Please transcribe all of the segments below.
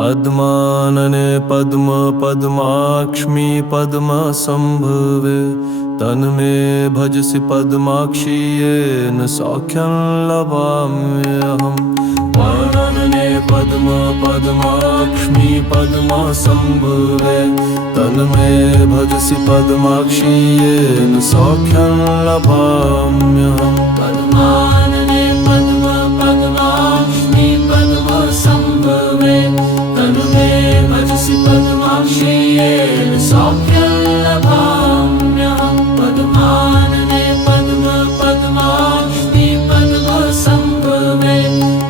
पद्मानने पद्म पद्माक्ष्मी पद्मसंभवे तन्मे भजसि पद्माक्षी येन सौख्यं लभाम्यहम्। पद्मानने पद्म पद्माक्ष्मी पद्मसंभवे तन्मे भजसि पद्माक्षी येन सौख्यं लभाम्यहम्। पद्मानने पद्म पद्माक्ष्मी पद्मसंभवे तन्मे भजसि पद्माक्षी येन सौख्यं लभाम्यहम्। पद्मानने पद्म पद्माक्ष्मी पद्मसंभवे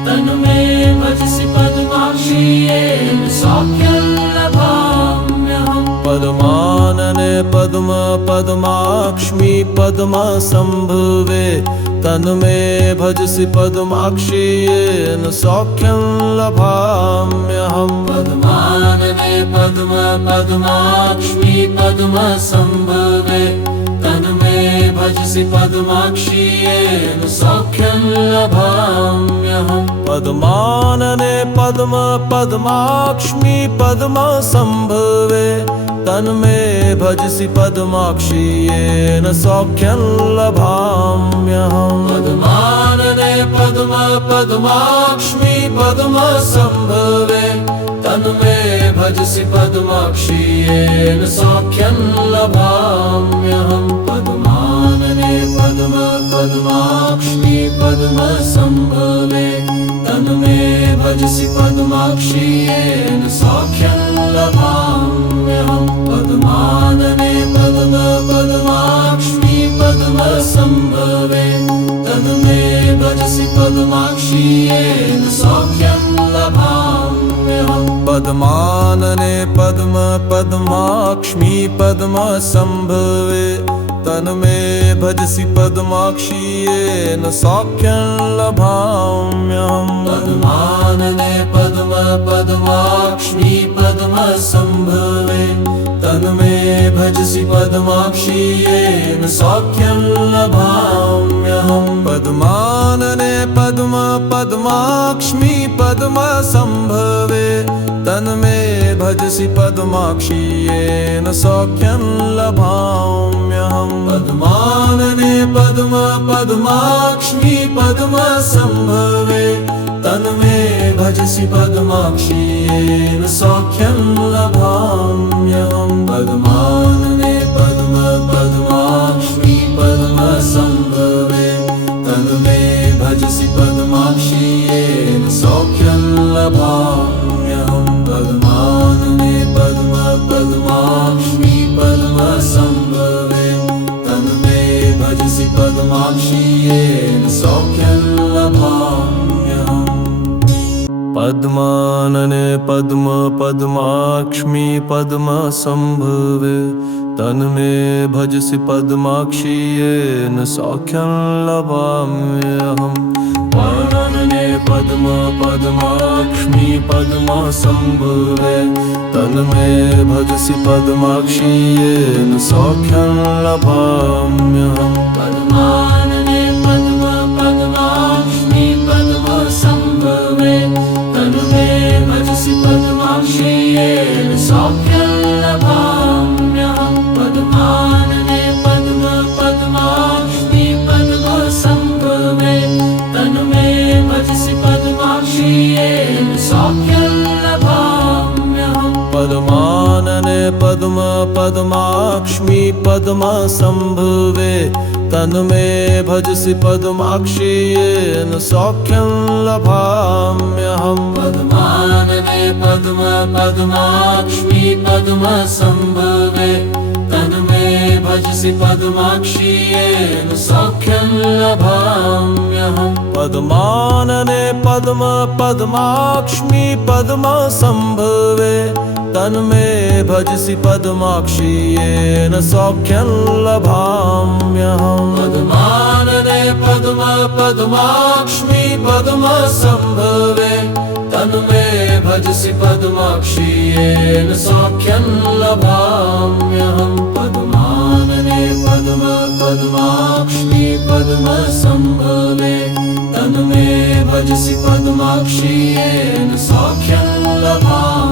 तन्मे भजसि पद्माक्षी येन सौख्यं लभाम्यहम्। पद्मानने पद्म पद्माक्ष्मी पद्मसंभवे तन्मे भजसि पद्माक्षी येन सौख्यं लभाम्यहम्। पद्मानने पद्म पद्माक्ष्मी पद्मसंभवे तन्मे भजसि पद्माक्षी येन सौख्यं लभाम्यहम्। पद्मानने पद्म पद्माक्ष्मी पद्मसंभवे तन्मे भजसि पद्माक्षी येन सौख्यं लभाम्यहम्। पद्मानने पद्म पद्माक्ष्मी पद्मसंभवे तन्मे भजसि पद्माक्षी येन सौख्यं लभाम्यहम्। पद्मानने पद्म पद्माक्ष्मी पद्मसंभवे तन्मे भजसि पद्माक्षी येन सौख्यं लभाम्यहम्। पद्मानने पद्म पद्माक्ष्मी पद्मसंभवे तन्मे भजसि पद्माक्षी येन सौख्यं लभाम्यहम्। पद्मानने पद्म पद्माक्ष्मी पद्मसंभवे तन्मे भजसि पद्माक्षी येन सौख्यं लभाम्यहम्। पद्मानने पद्म पद्माक्ष्मी पद्मसंभवे तन्मे भजसि पद्माक्षी येन सौख्यं लभाम्यहम्। पद्मानने पद्म पद्माक्ष्मी पद्मसंभवे तन्मे भजसि पद्माक्षी येन सौख्यं लभाम्यहम्। पद्मानने पद्म पद्माक्ष्मी पद्मसंभवे तन्मे भजसि पद्माक्षी येन सौख्यं लभाम्यहम्। पद्मानने पद्म पद्माक्ष्मी पद्मसंभवे तन्मे भजसि पद्माक्षी येन सौख्यं लभाम्यहम्। पद्मानने पद्म पद्माक्ष्मी पद्मसंभवे तन्मे भजसि पद्माक्षी येन सौख्यं लभाम्यहम्। पद्मानने पद्म पद्माक्ष्मी पद्मसंभवे तन्मे भजसि पद्माक्षी येन सौख्यं लभाम्यहम्। पद्मानने पद्म पद्माक्ष्मी पद्मसंभवे तन्मे भजसि पद्माक्षी येन सौख्यं लभाम्यहम्। पद्मानने पद्म पद्माक्ष्मी पद्मसंभवे तन्मे भजसि पद्माक्षी येन सौख्यं लभाम्यहम्। पद्मानने पद्म पद्माक्ष्मी पद्मसंभवे तन्मे भजसि पद्माक्षी येन सौख्यं लभाम्यहम्। पद्मानने पद्म पद्माक्ष्मी पद्मसंभवे तन्मे भजसि पद्माक्षी येन सौख्यं लभाम्यहम्। पद्मानने पद्म पद्माक्ष्मी पद्मसंभवे तन्मे भजसि पद्माक्षी येन सौख्यं लभाम्यहम्। पद्मानने पद्म पद्माक्ष्मी पद्मसंभवे तन्मे भजसि पद्माक्षी येन सौख्यं लभाम्यहम्। पद्मानने पद्म पद्माक्ष्मी पद्मसंभवे तन्मे भजसि पद्माक्षी येन सौख्यं लभाम्यहम्। पद्मानने पद्म पद्माक्ष्मी पद्मसंभवे तन्मे भजसि पद्माक्षी येन सौख्यं लभाम्यहम्।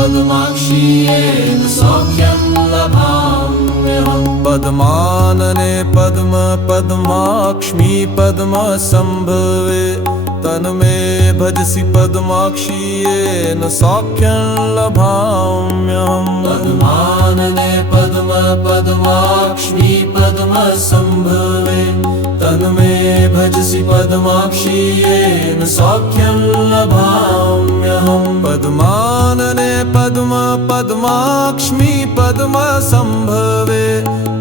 पद्माक्षी येन सौख्यं लभाम्यहम् पद्मानने पद्म पद्माक्ष्मी पद्मसंभवे तन्मे भजसि पद्माक्षी येन सौख्यं लभाम्यहम् पद्मानने पद्म पद्माक्ष्मी पद्मसंभवे तन्मे भजसि पद्माक्षी येन सौख्यं लभाम्यहम् पद्मानने पद्म पद्माक्ष्मी पद्मसंभवे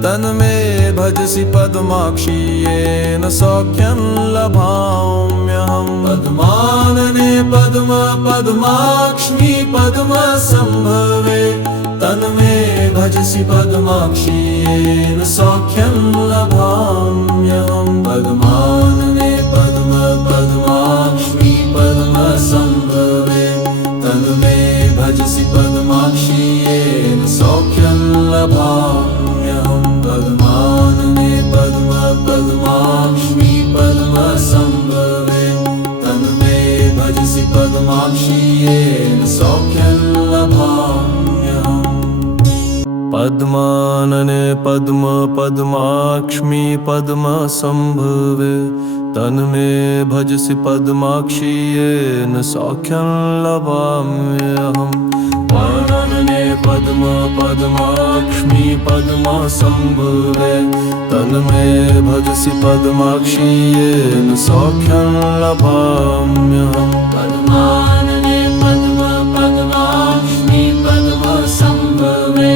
तन्मे भजसि पद्माक्षी येन सौख्यं लभाम्यहम् पद्मानने पद्म पद्माक्ष्मी पद्मसंभवे तन्मे भजसि पद्माक्षी येन सौख्यं लभाम्यहम् पद्मानने पद्म पद्माक्ष्मी पद्मसंभवे तन्मे भजसि पद्माक्षी येन सौख्यं लभाम्यहम् पद्मानने पद्म पद्माक्ष्मी पद्मसंभवे तन्मे भजसि पद्माक्षी येन सौख्यं लभाम्यहम् पद्मानने पद्म पद्माक्ष्मी पद्मसंभवे तन्मे भजसि पद्माक्षी येन सौख्यं लभाम्यहम् पद्मानने पद्म पद्माक्ष्मी पद्मसंभवे तन्मे भजसि पद्माक्षी येन सौख्यं लभाम्यहम् पद्मानने पद्म पद्माक्ष्मी पद्मसंभवे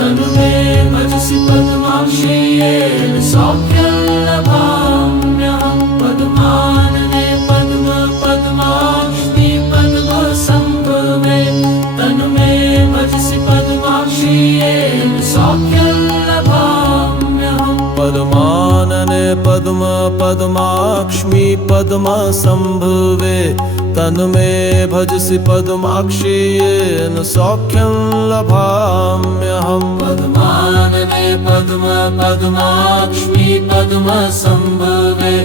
तन्मे भजसि पद्माक्षी येन सौख्यं लभाम्यहम् पद्मानने पद्म पद्माक्ष्मी पद्मसंभवे तन्मे भजसि पद्माक्षी येन सौख्यं लभाम्यहम् पद्मानने पद्म पद्माक्ष्मी पद्मसंभवे तन्मे भजसि पद्माक्षी येन सौख्यं लभाम्यहम् पद्मानने पद्म पद्माक्ष्मी पद्मसंभवे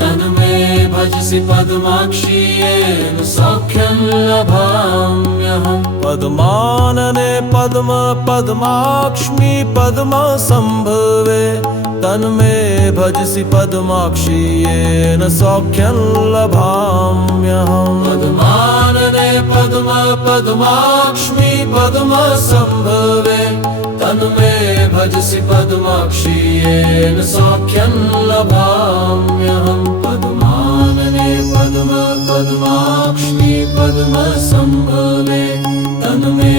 तन्मे भजसि पद्माक्षी येन सौख्यं लभाम्यहम् पद्मानने पद्म पद्माक्ष्मी पद्मसंभवे तन्मे भजसि पद्माक्षी येन सौख्यं लभाम्यहम् पद्मानने पद्म पद्माक्ष्मी पद्मसंभवे तन्मे भजसि पद्माक्षी येन सौख्यं लभाम्यहम् पद्मानने पद्म पद्माक्ष्मी पद्मसंभवे तन्मे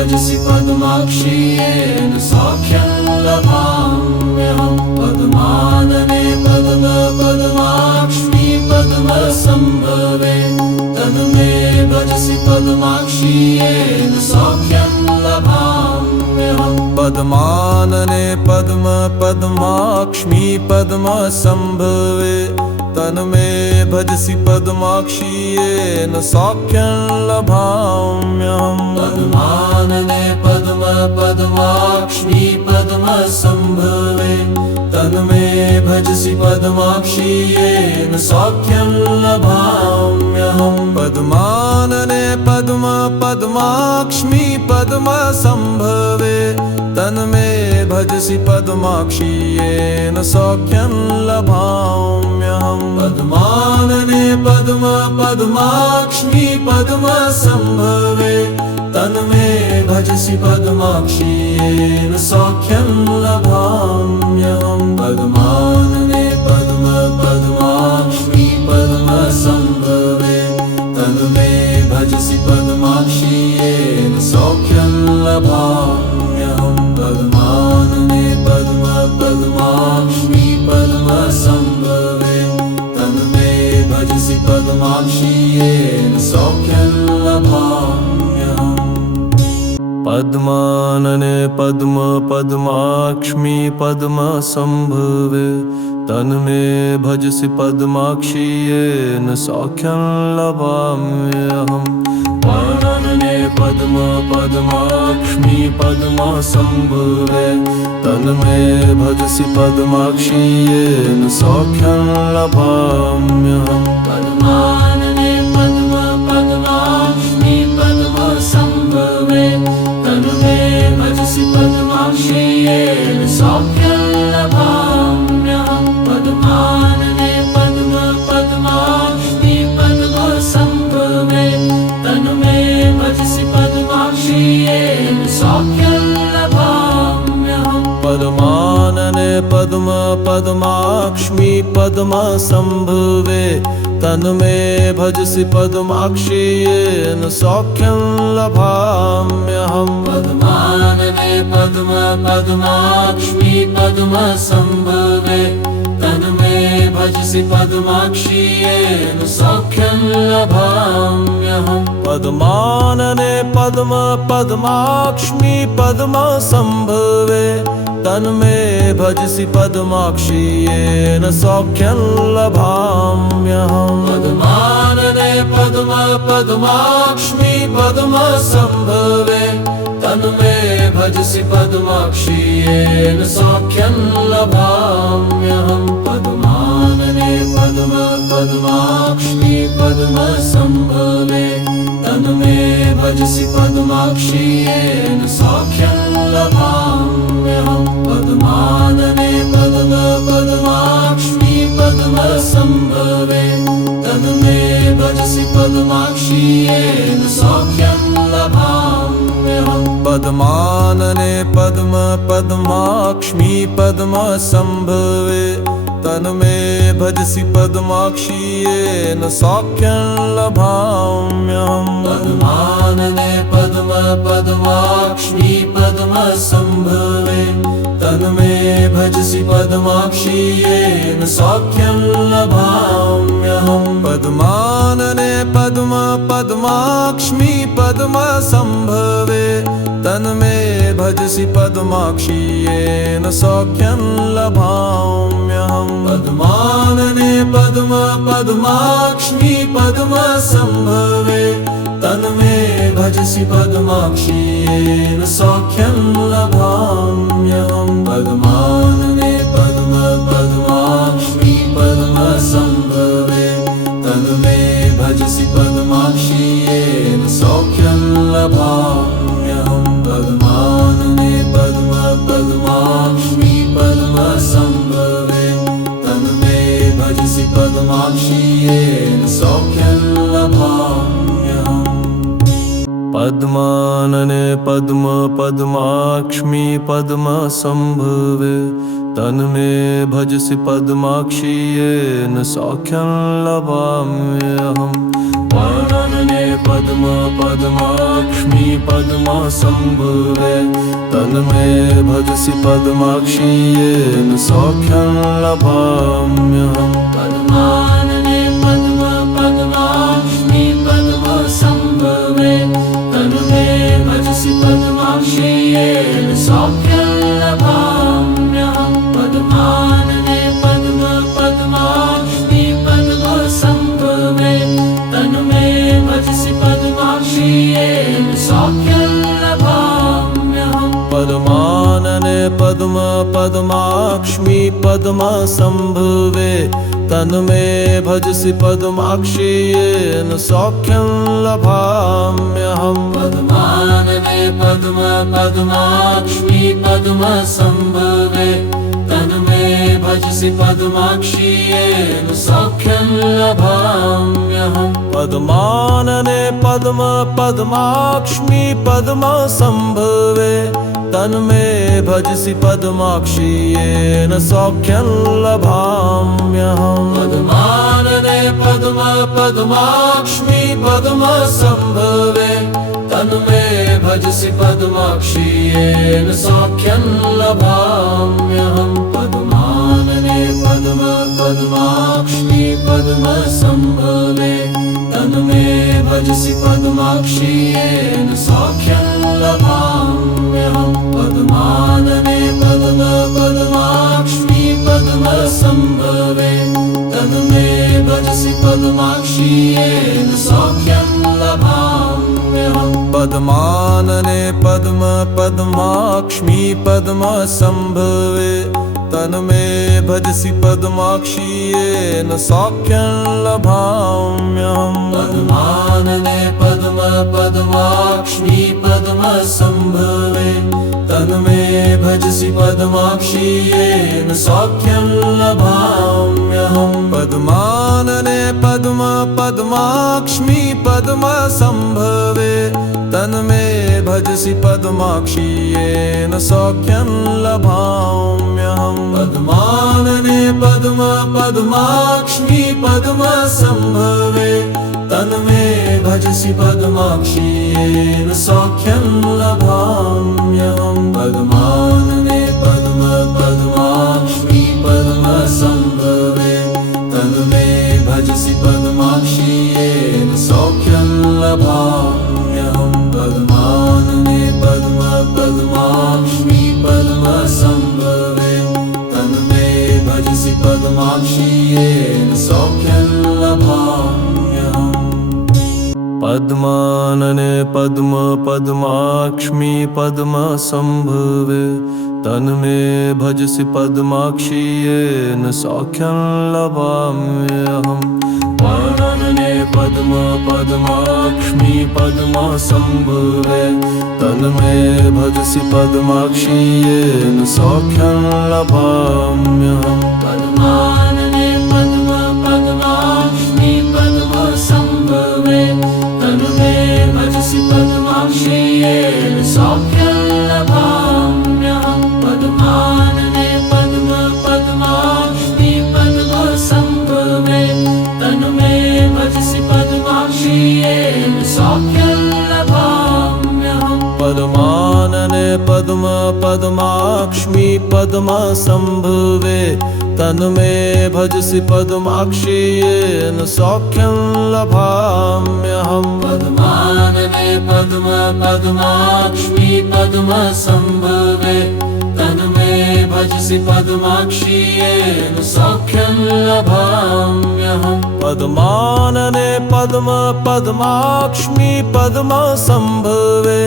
भजसि पद्माक्षी येन सौख्यं लभाम्यहम् पद्मानने पद्म पद्माक्ष्मी पद्मसंभवे तन्मे भजसि पद्माक्षी येन सौख्यं लभाम्यहम् पद्मानने पद्म पद्माक्ष्मी पद्मसंभवे तन्मे भजसि पद्माक्षी येन सौख्यं लभाम्यहम् पद्मानने पद्म पद्माक्ष्मी पद्मसंभवे तन्मे भजसि पद्माक्षी येन सौख्यं लभाम्यहम् पद्मानने पद्म पद्माक्ष्मी पद्मसंभवे तन्मे भजसि पद्माक्षी येन सौख्यं लभाम्यहम् पद्मानने पद्म पद्माक्ष्मी पद्मसंभवे तन्मे भजसि पद्माक्षी येन सौख्यं लभाम्यहम् पद्मानने पद्म पद्माक्ष्मी पद्मसंभवे तन्मे भजसि पद्माक्षी येन सौख्यं लभाम्यहम् पद्मानने पद्म पद्माक्ष्मी पद्मसंभवे तन्मे भजसि पद्माक्षी येन सौख्यं लभाम्यहम् पद्मानने पद्म पद्माक्ष्मी पद्मसंभवे तन्मे भजसि पद्माक्षी येन सौख्यं लभाम्यहम् पद्मानने पद्म पद्माक्ष्मी पद्मसंभवे तन्मे भजसि पद्माक्षी येन सौख्यं लभाम्यहम् पद्मानने पद्म पद्माक्ष्मी पद्मसंभवे पद्माक्ष्मी पद्मसम्भवे तन्मे भजसि पद्माक्षी येन सौख्यं लभाम्यहम् पद्मानने पद्माक्ष्मी पद्मसम्भवे तन्मे भजसि पद्माक्षी येन सौख्यं लभाम्यहम् पद्मानने पद्माक्ष्मी पद्मसम्भवे तन्मे भजसि पद्माक्षी येन सौख्यं लभाम्यहम् पद्मानने पद्माक्ष्मी पद्मसम्भवे तन्मे भजसि पद्माक्षी येन सौख्यं लभाम्यहम् पद्मानने पद्माक्ष्मी पद्मसम्भवे तन्मे भजसि पद्माक्षी येन सौख्यं लभाम्यहम् पद्मानने पद्माक्ष्मी पद्मसम्भवे तन्मे भजसि पद्माक्षी येन सौख्यं लभाम्यहम् पद्मानने पद्माक्ष्मी पद्मसम्भवे तन्मे भजसि पद्माक्षी येन सौख्यं लभाम्यहम् पद्मानने पद्माक्ष्मी पद्मसम्भवे तन्मे भजसि पद्माक्षी येन सौख्यं लभाम्यहम् पद्मानने पद्माक्ष्मी पद्मसम्भवे तन्मे भजसि पद्माक्षी येन सौख्यं लभाम्यहम् पद्मानने पद्माक्ष्मी पद्मसम्भवे तन्मे भजसि पद्माक्षी येन सौख्यं लभाम्यहम् पद्मानने पद्माक्ष्मी पद्मसम्भवे तन्मे भजसि पद्माक्षी येन सौख्यं लभाम्यहम् पद्मानने पद्माक्ष्मी पद्मसम्भवे तन्मे भजसि पद्माक्षी येन सौख्यं लभाम्यहम् पद्मानने पद्माक्ष्मी पद्मसम्भवे तन्मे भजसि पद्माक्षी येन सौख्यं लभाम्यहम् पद्मानने पद्माक्ष्मी पद्मसम्भवे तन्मे भजसि पद्माक्षी येन सौख्यं लभाम्यहम् पद्मानने पद्माक्ष्मी पद्मसम्भवे तन्मे भजसि पद्माक्षी येन सौख्यं लभाम्यहम् पद्मानने पद्माक्ष्मी पद्मसम्भवे तन्मे भजसि पद्माक्षी येन सौख्यं लभाम्यहम् पद्मानने पद्माक्ष्मी पद्मसम्भवे तन्मे भजसि पद्माक्षी येन सौख्यं लभाम्यहम् पद्मानने पद्माक्ष्मी पद्मसम्भवे तन्मे भजसि पद्माक्षी येन सौख्यं लभाम्यहम् पद्मानने पद्माक्ष्मी पद्मसम्भवे तन्मे भजसि पद्माक्षी येन सौख्यं लभाम्यहम् पद्मानने पद्माक्ष्मी पद्मसम्भवे तन्मे भजसि पद्माक्षी येन सौख्यं लभाम्यहम् पद्मानने पद्माक्ष्मी पद्मसम्भवे तन्मे भजसि पद्माक्षी येन सौख्यं लभाम्यहम् पद्मानने पद्माक्ष्मी पद्मसम्भवे तन्मे भजसि पद्माक्षी येन सौख्यं लभाम्यहम् पद्मानने पद्माक्ष्मी पद्मसम्भवे तन्मे भजसि पद्माक्षी येन सौख्यं लभाम्यहम् पद्मानने पद्माक्ष्मी पद्मसम्भवे तन्मे भजसि पद्माक्षी येन सौख्यं लभाम्यहम् पद्मानने पद्मानने पद्म पद्माक्ष्मी पद्मसम्भवे तन्मे भजसि पद्माक्षी येन सौख्यं लभाम्यहम् पद्मानने पद्म पद्माक्ष्मी पद्मसम्भवे तन्मे भजसि पद्माक्षी येन सौख्यं लभाम्यहम् पद्मानने पद्म पद्माक्ष्मी पद्मसम्भवे तन्मे भजसि पद्माक्षी येन सौख्यं लभाम्यहम् पद्मानने पद्म पद्माक्ष्मी पद्मसम्भवे तन्मे भजसि पद्माक्षी येन सौख्यं लभाम्यहम् पद्मानने पद्म पद्माक्ष्मी पद्मसम्भवे तन्मे भजसि पद्माक्षी येन सौख्यं लभाम्यहम् पद्मानने पद्म पद्माक्ष्मी पद्मसम्भवे तन्मे भजसि पद्माक्षी येन सौख्यं लभाम्यहम् पद्मानने पद्म पद्माक्ष्मी पद्मसम्भवे तन्मे भजसि पद्माक्षी येन सौख्यं लभाम्यहम् पद्मानने पद्म पद्माक्ष्मी पद्मसम्भवे तन्मे भजसि पद्माक्षी येन सौख्यं लभाम्यहम् पद्मानने पद्म पद्माक्ष्मी पद्मसम्भवे तन्मे भजसि पद्माक्षी येन सौख्यं लभाम्यहम् पद्मानने पद्म पद्माक्ष्मी पद्मसम्भवे तन्मे भजसि पद्माक्षी येन सौख्यं लभाम्यहम् पद्मानने पद्म पद्माक्ष्मी पद्मसम्भवे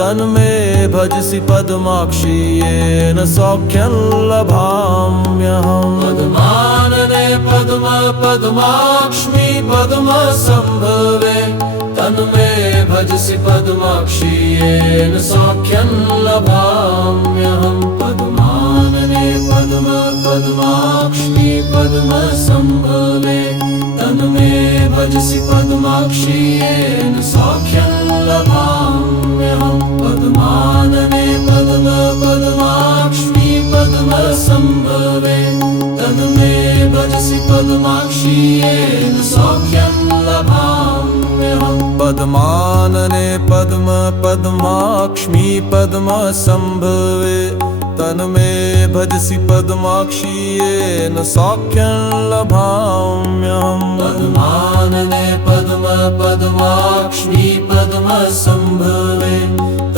तन्मे भजसि पद्माक्षी येन सौख्यं लभाम्यहम् पद्मानने पद्म पद्माक्ष्मी पद्मसम्भवे तन्मे भजसि पद्माक्षी येन सौख्यं लभाम्यहम् पद्मानने पद्म पद्माक्ष्मी पद्मसम्भवे तन्मे भजसि पद्माक्षी येन सौख्यं लभाम्यहम् पद्मानने पद्म पद्माक्ष्मी पद्मसम्भवे तन्मे भजसि पद्माक्षी येन सौख्यं लभाम्यहम् पद्मानने पद्म पद्माक्ष्मी पद्मसम्भवे तन्मे भजसि पद्माक्षी येन सौख्यं लभाम्यहम् पद्मानने पद्म पद्माक्ष्मी पद्मसम्भवे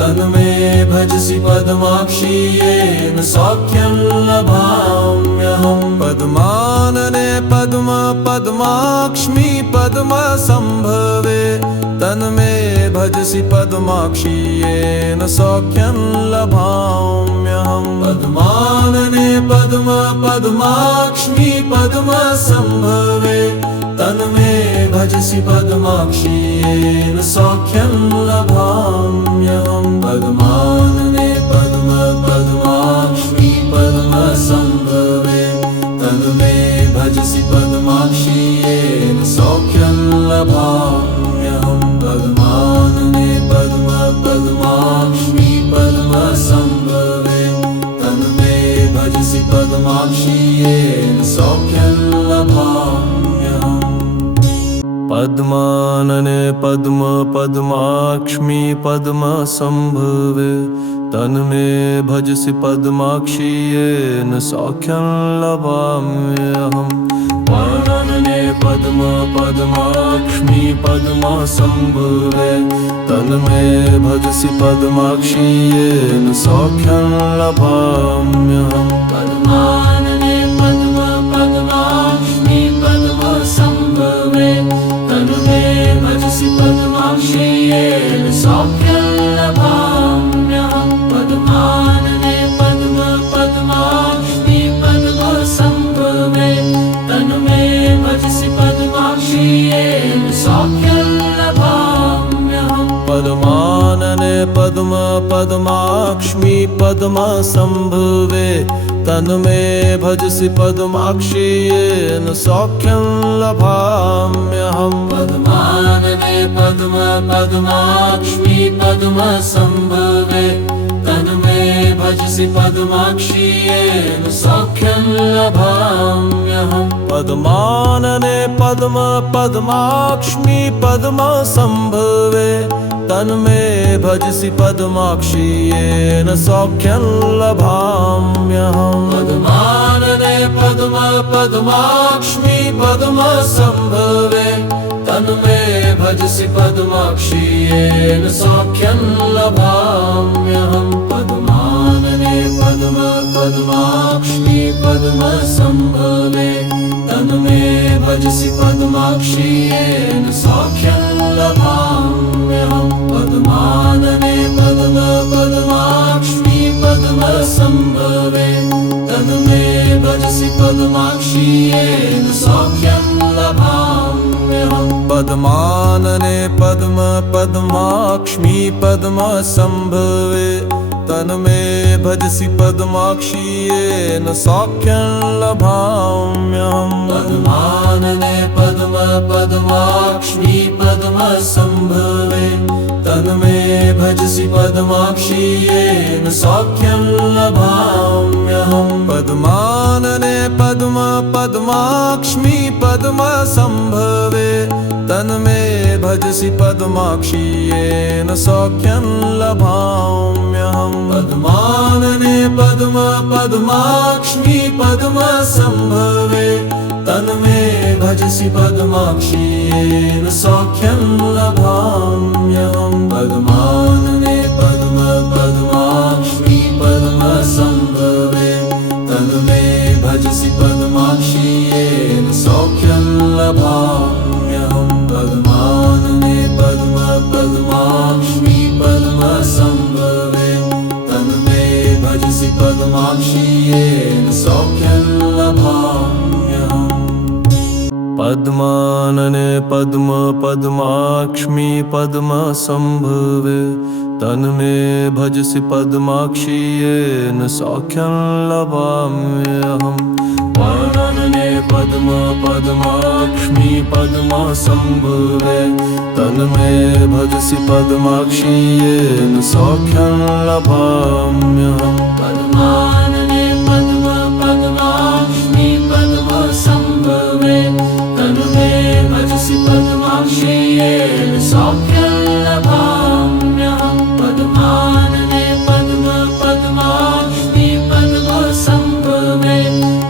तन्मे भजसि पद्माक्षी येन सौख्यं लभाम्यहम् पद्मानने पद्म पद्माक्ष्मी पद्मसम्भवे तन्मे भजसि पद्माक्षी येन सौख्यं लभाम्यहम् पद्मानने पद्म पद्माक्ष्मी पद्मसम्भवे तन्मे भजसि पद्माक्षी येन सौख्यं लभाम्यहम् पद्मानने पद्म पद्माक्ष्मी पद्मसम्भवे तन्मे भजसि पद्माक्षी येन सौख्यं लभाम्यहम् पद्मानने पद्म पद्माक्ष्मी पद्मसम्भवे तन्मे भजसि पद्माक्षी येन सौख्यं लभाम्यहम् पद्मानने पद्म पद्माक्ष्मी पद्मसम्भवे तन्मे भजसि पद्माक्षी येन सौख्यं लभाम्यहम् पद्मानने पद्म पद्माक्ष्मी पद्मसम्भवे तन्मे भजसि पद्माक्षी येन सौख्यं लभाम्यहम् पद्मानने पद्म पद्माक्ष्मी पद्मसम्भवे तन्मे भजसि पद्माक्षी येन सौख्यं लभाम्यहम् पद्मानने पद्म पद्माक्ष्मी पद्मसम्भवे तन्मे भजसि पद्माक्षी येन सौख्यं लभाम्यहम् पद्मानने पद्म पद्माक्ष्मी पद्मसम्भवे तन्मे भजसि पद्माक्षी येन सौख्यं लभाम्यहम् पद्मानने पद्म पद्माक्ष्मी पद्मसम्भवे तन्मे भजसि पद्माक्षी येन सौख्यं लभाम्यहम् पद्मानने पद्म पद्माक्ष्मी पद्मसम्भवे तन्मे भजसि पद्माक्षी येन सौख्यं लभाम्यहम् पद्मानने पद्म पद्माक्ष्मी पद्मसम्भवे तन्मे भजसि पद्माक्षी येन सौख्यं लभाम्यहम् पद्मानने पद्म पद्माक्ष्मी पद्मसम्भवे तन्मे भजसि पद्माक्षी येन सौख्यं लभाम्यहम् पद्मानने पद्म पद्माक्ष्मी पद्मसम्भवे तन्मे भजसि पद्माक्षी येन सौख्यं लभाम्यहम् पद्मानने पद्म पद्माक्ष्मी पद्मसम्भवे तन्मे भजसि पद्माक्षी येन सौख्यं लभाम्यहम् पद्मानने पद्म पद्माक्ष्मी पद्मसम्भवे तन्मे भजसि पद्माक्षी येन सौख्यं लभाम्यहम् पद्मानने पद्म पद्माक्ष्मी पद्मसम्भवे तन्मे भजसि पद्माक्षी येन सौख्यं लभाम्यहम् पद्मानने पद्म पद्माक्ष्मी पद्मसम्भवे तन्मे भजसि पद्माक्षी येन सौख्यं लभाम्यहम् पद्मानने पद्म पद्माक्ष्मी पद्मसम्भवे तन्मे भजसि पद्माक्षी येन सौख्यं लभाम्यहम् पद्मानने पद्म पद्माक्ष्मी पद्मसम्भवे तन्मे भजसि पद्माक्षी येन सौख्यं लभाम्यहम् पद्मानने पद्म पद्माक्ष्मी पद्मसम्भवे तन्मे भजसि पद्माक्षी येन सौख्यं लभाम्यहम् पद्मानने पद्म पद्माक्ष्मी पद्मसम्भवे तन्मे भजसि पद्माक्षी येन सौख्यं लभाम्यहम् पद्मानने पद्म पद्माक्ष्मी पद्मसम्भवे तन्मे भजसि पद्माक्षी येन सौख्यं लभाम्यहम् पद्मानने पद्म पद्माक्ष्मी पद्मसम्भवे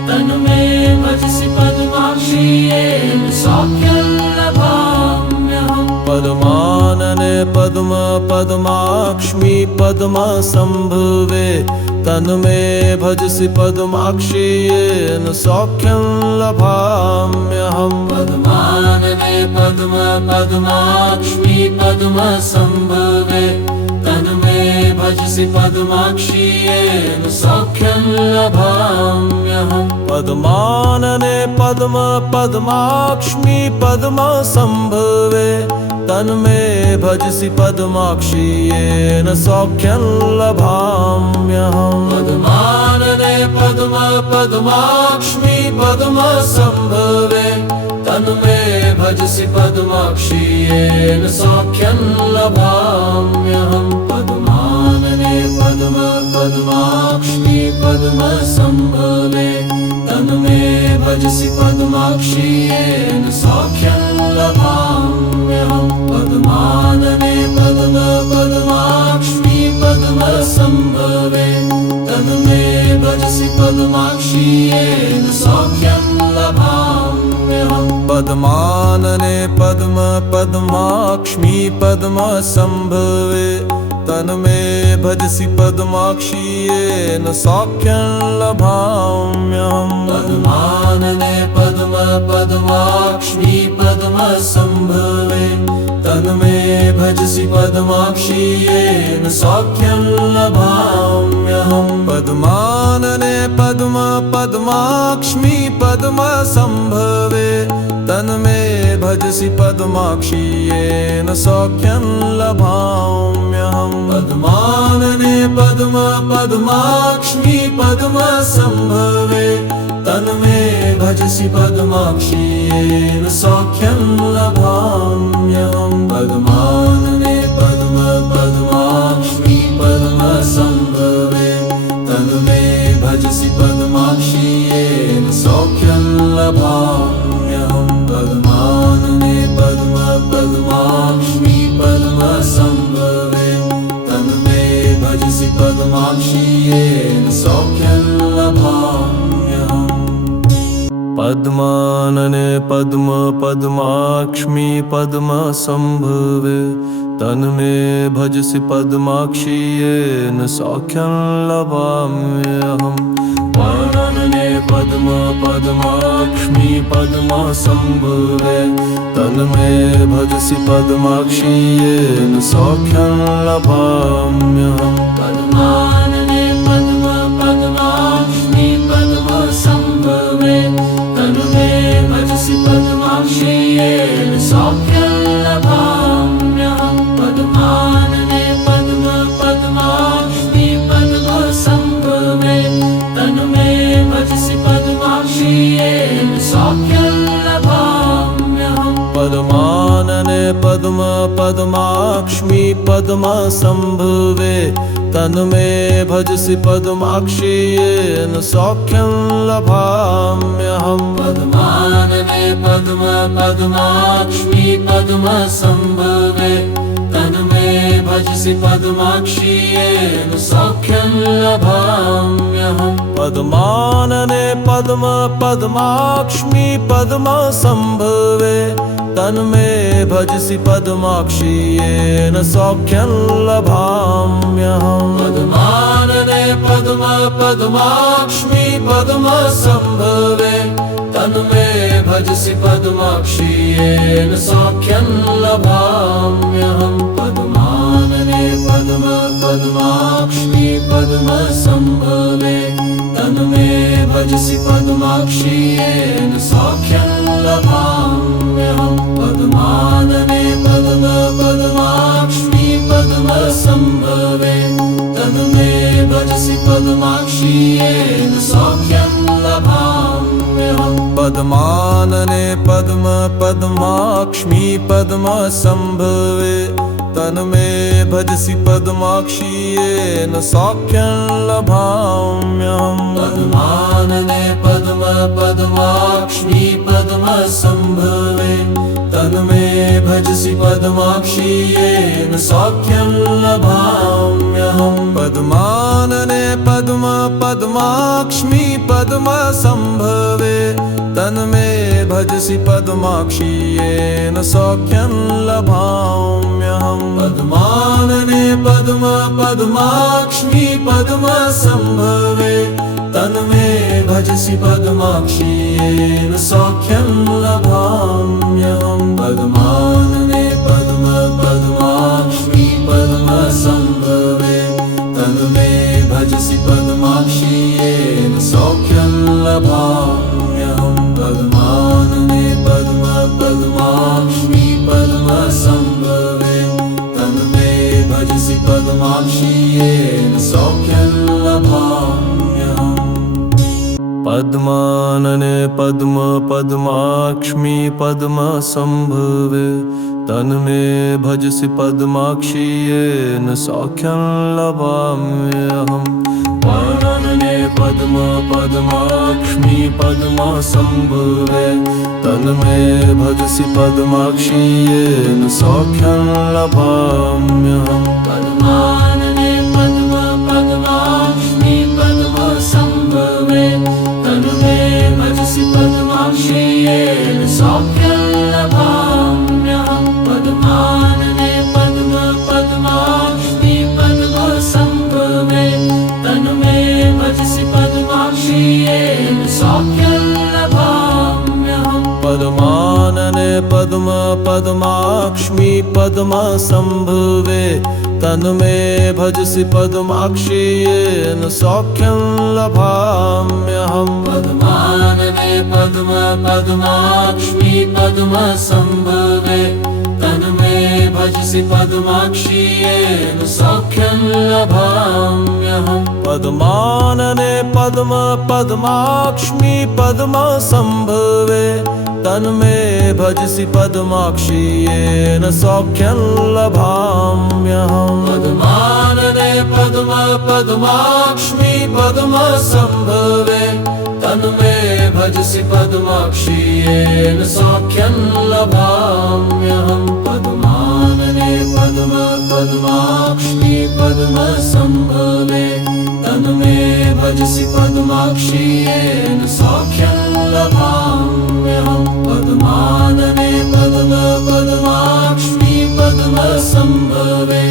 तन्मे भजसि पद्माक्षी येन सौख्यं लभाम्यहम् पद्मानने पद्म पद्माक्ष्मी पद्मसम्भवे तन्मे भजसि पद्माक्षी येन सौख्यं लभाम्यहम् पद्मानने पद्म पद्माक्ष्मी पद्मसम्भवे तन्मे भजसि पद्माक्षी येन सौख्यं लभाम्यहम् पद्मानने पद्म पद्माक्ष्मी पद्मसम्भवे तन्मे भजसि पद्माक्षी येन सौख्यं लभाम्यहम् पद्मानने पद्म पद्माक्ष्मी पद्मसम्भवे तन्मे भजसि पद्माक्षी येन सौख्यं लभाम्यहम् पद्मानने पद्म पद्माक्ष्मी पद्मसम्भवे तन्मे भजसि पद्माक्षी येन सौख्यं लभाम्यहम् पद्मानने पद्म पद्माक्ष्मी पद्मसम्भवे तन्मे भजसि पद्माक्षी येन सौख्यं लभाम्यहम् पद्मानने पद्म पद्माक्ष्मी पद्मसम्भवे तन्मे भजसि पद्माक्षी येन सौख्यं लभाम्यहम् पद्मानने पद्म पद्माक्ष्मी पद्मसम्भवे तन्मे भजसि पद्माक्षी येन सौख्यं लभाम्यहम् पद्मानने पद्म पद्माक्ष्मी पद्मसम्भवे तन्मे भजसि पद्माक्षी येन सौख्यं लभाम्यहम् पद्मानने पद्म पद्माक्ष्मी पद्मसम्भवे तन्मे भजसि पद्माक्षी येन सौख्यं लभाम्यहम् पद्मानने पद्म पद्माक्ष्मी पद्मसम्भवे तन्मे भजसि पद्माक्षी येन सौख्यं लभाम्यहम् पद्मानने पद्म पद्माक्ष्मी पद्मसम्भवे तन्मे भजसि पद्माक्षी येन सौख्यं लभाम्यहम् पद्मानने पद्म पद्माक्ष्मी पद्मसम्भवे तन्मे भजसि पद्माक्षी येन सौख्यं लभाम्यहम् पद्मानने पद्म पद्माक्ष्मी पद्मसम्भवे तन्मे भजसि पद्माक्षी येन सौख्यं लभाम्यहम् पद्मानने पद्म पद्माक्ष्मी पद्मसम्भवे तन्मे भजसि पद्माक्षी येन सौख्यं लभाम्यहम् पद्मानने पद्म पद्माक्ष्मी पद्मसम्भवे तन्मे भजसि पद्माक्षी येन सौख्यं लभाम्यहम् पद्मानने पद्म पद्माक्ष्मी पद्मसम्भवे तन्मे भजसि पद्माक्षी येन सौख्यं लभाम्यहम् पद्मानने पद्म पद्माक्ष्मी पद्मसम्भवे तन्मे भजसि पद्माक्षी येन सौख्यं लभाम्यहम् पद्मानने पद्म पद्माक्ष्मी पद्मसम्भवे तन्मे भजसि पद्माक्षी येन सौख्यं लभाम्यहम् पद्मानने पद्म पद्माक्ष्मी पद्मसम्भवे तन्मे भजसि पद्माक्षी येन सौख्यं लभाम्यहम् पद्मानने पद्म पद्माक्ष्मी पद्मसम्भवे तन्मे भजसि पद्माक्षी येन सौख्यं लभाम्यहम् पद्मानने पद्म पद्माक्ष्मी पद्मसम्भवे तन्मे भजसि पद्माक्षी येन सौख्यं लभाम्यहम् पद्मानने पद्म पद्माक्ष्मी पद्मसम्भवे तन्मे भजसि पद्माक्षी येन सौख्यं लभाम्यहम् पद्मानने पद्म पद्माक्ष्मी पद्मसम्भवे तन्मे भजसि पद्माक्षी येन सौख्यं लभाम्यहम् पद्मानने पद्म पद्माक्ष्मी पद्मसम्भवे तन्मे भजसि पद्माक्षी येन सौख्यं लभाम्यहम् पद्मानने पद्म पद्माक्ष्मी पद्मसम्भवे तन्मे भजसि पद्माक्षी येन सौख्यं लभाम्यहम् पद्मानने पद्म पद्माक्ष्मी पद्मसम्भवे तन्मे भजसि पद्माक्षी येन सौख्यं लभाम्यहम् पद्मानने पद्म पद्माक्ष्मी पद्मसम्भवे तन्मे भजसि पद्माक्षी येन सौख्यं लभाम्यहम् पद्मानने पद्म पद्माक्ष्मी पद्मसम्भवे तन्मे भजसि पद्माक्षी येन सौख्यं लभाम्यहम् पद्मानने पद्म पद्माक्ष्मी पद्मसम्भवे तन्मे भजसि पद्माक्षी येन सौख्यं लभाम्यहम् पद्मानने पद्म पद्माक्ष्मी पद्मसम्भवे तन्मे भजसि पद्माक्षी येन सौख्यं लभाम्यहम् पद्मानने पद्म पद्माक्ष्मी पद्मसम्भवे तन्मे भजसि पद्माक्षी येन सौख्यं लभाम्यहम् पद्मानने पद्म पद्माक्ष्मी पद्मसम्भवे तन्मे भजसि पद्माक्षी येन सौख्यं लभाम्यहम् पद्मानने पद्म पद्माक्ष्मी पद्मसम्भवे तन्मे भजसि पद्माक्षी येन सौख्यं लभाम्यहम् पद्मानने पद्म पद्माक्ष्मी पद्मसम्भवे तन्मे भजसि पद्माक्षी येन सौख्यं लभाम्यहम् पद्मानने पद्म पद्माक्ष्मी पद्मसम्भवे तन्मे भजसि पद्माक्षी येन सौख्यं लभाम्यहम् पद्मानने पद्म पद्माक्ष्मी पद्मसम्भवे तन्मे भजसि पद्माक्षी येन सौख्यं लभाम्यहम् पद्मानने पद्म पद्माक्ष्मी पद्मसम्भवे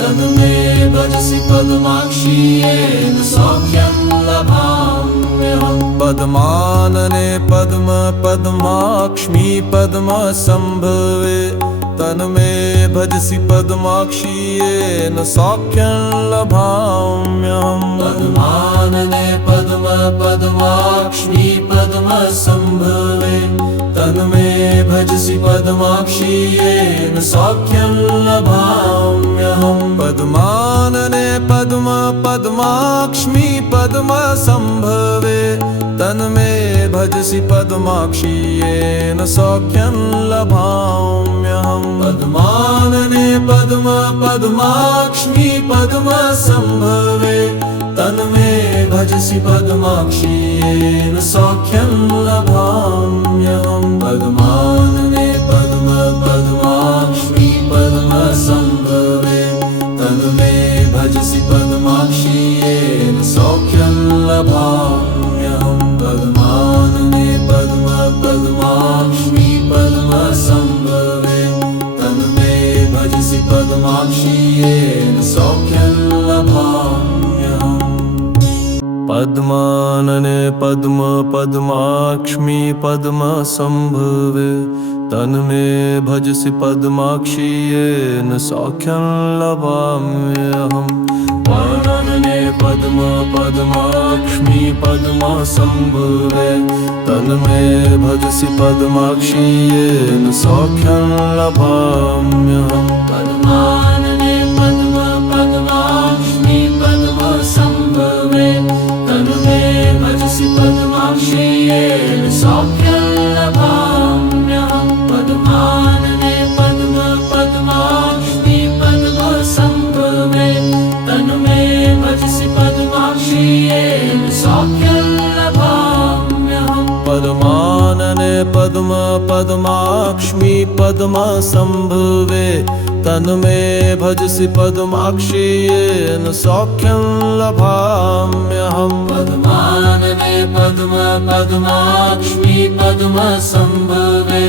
तन्मे भजसि पद्माक्षी येन सौख्यं लभाम्यहम् पद्मानने पद्म पद्माक्ष्मी पद्मसम्भवे तन्मे भजसि पद्माक्षी येन सौख्यं लभाम्यहम् पद्मानने पद्म पद्माक्ष्मी पद्मसम्भवे तन्मे भजसि पद्माक्षी येन सौख्यं लभाम्यहम् पद्मानने पद्म पद्माक्ष्मी पद्मसम्भवे तन्मे भजसि पद्माक्षी येन सौख्यं लभाम्यहम् पद्मानने पद्म पद्माक्ष्मी पद्मसम्भवे तन्मे भजसि पद्माक्षी येन सौख्यं लभाम्यहम् पद्मानने पद्म पद्माक्ष्मी पद्मसम्भवे तन्मे भजसि पद्माक्षी येन सौख्यं लभाम्यहम् पद्मानने पद्म पद्माक्ष्मी पद्मसम्भवे तन्मे भजसि पद्माक्षी येन सौख्यं लभाम्यहम् पद्मानने पद्म पद्माक्ष्मी पद्मसम्भवे तन्मे भजसि पद्माक्षी येन सौख्यं लभाम्यहम् पद्मानने पद्म पद्माक्ष्मी पद्मसम्भवे तन्मे भजसि पद्माक्षी येन सौख्यं लभाम्यहम् पद्मानने पद्म पद्माक्ष्मी पद्मसम्भवे तन्मे भजसि पद्माक्षी येन सौख्यं लभाम्यहम् पद्मानने पद्म पद्माक्ष्मी पद्मसम्भवे तन्मे भजसि पद्माक्षी येन सौख्यं लभाम्यहम् पद्मानने पद्म पद्माक्ष्मी पद्मसम्भवे तन्मे भजसि पद्माक्षी येन सौख्यं लभाम्यहम् पद्मानने पद्म पद्माक्ष्मी पद्मसम्भवे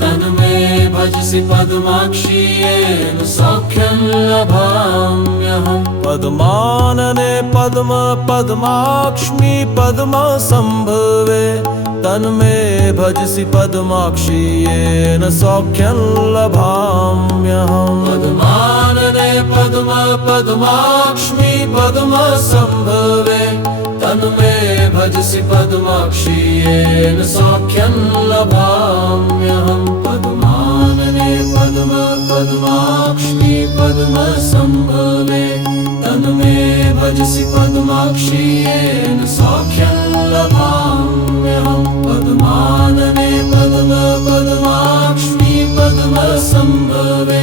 तन्मे भजसि पद्माक्षी येन सौख्यं लभाम्यहम् पद्मानने पद्म पद्माक्ष्मी पद्मसम्भवे तन्मे भजसि पद्माक्षी येन सौख्यं लभाम्यहम् पद्मानने पद्म पद्माक्ष्मी पद्मसम्भवे तन्मे भजसि पद्माक्षी येन सौख्यं लभाम्यहम् पद्मानने पद्म पद्माक्ष्मी पद्मसम्भवे तन्मे भजसि पद्माक्षी येन सौख्यं लभाम्यहम् पद्मानने पद्म पद्माक्ष्मी पद्मसम्भवे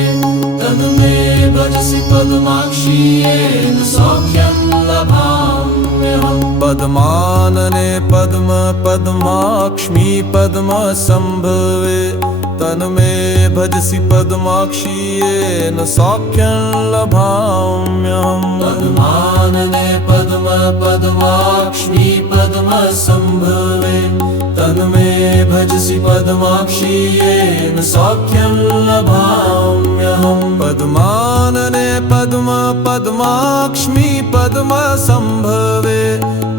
तन्मे भजसि पद्माक्षी येन सौख्यं लभाम्यहम् पद्मानने पद्म पद्माक्ष्मी पद्मसम्भवे तन्मे भजसि पद्माक्षी येन सौख्यं लभाम्यहम् पद्मानने पद्म पद्माक्ष्मी पद्मसम्भवे तन मे भजसि पद्माक्षी येन सौख्यं लभाम्यहम् पद्मानने पद्म पद्माक्ष्मी पद्मसम्भवे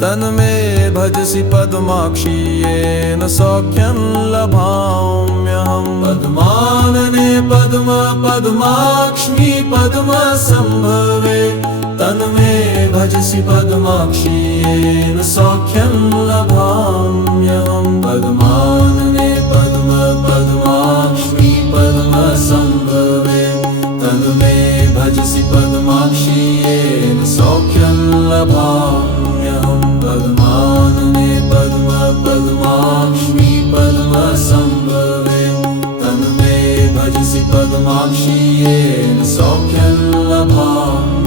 तन मे भजसि पद्माक्षी येन सौख्यं लभाम्यहम् पद्मानने पद्म पद्माक्ष्मी पद्मसम्भवे तन मे भजसि पद्माक्षी येन सौख्यं लभाम्यहम् पद्मानने पद्म पद्माक्ष्मी पद्मसम्भवे तन मे भजसि पद्माक्षी येन सौख्यं लभाम्यहम् पद्मानने पद्म पद्माक्ष्मी पद्मसम्भवे तन मे भजसि पद्माक्षी येन सौख्यं लभाम्यहम्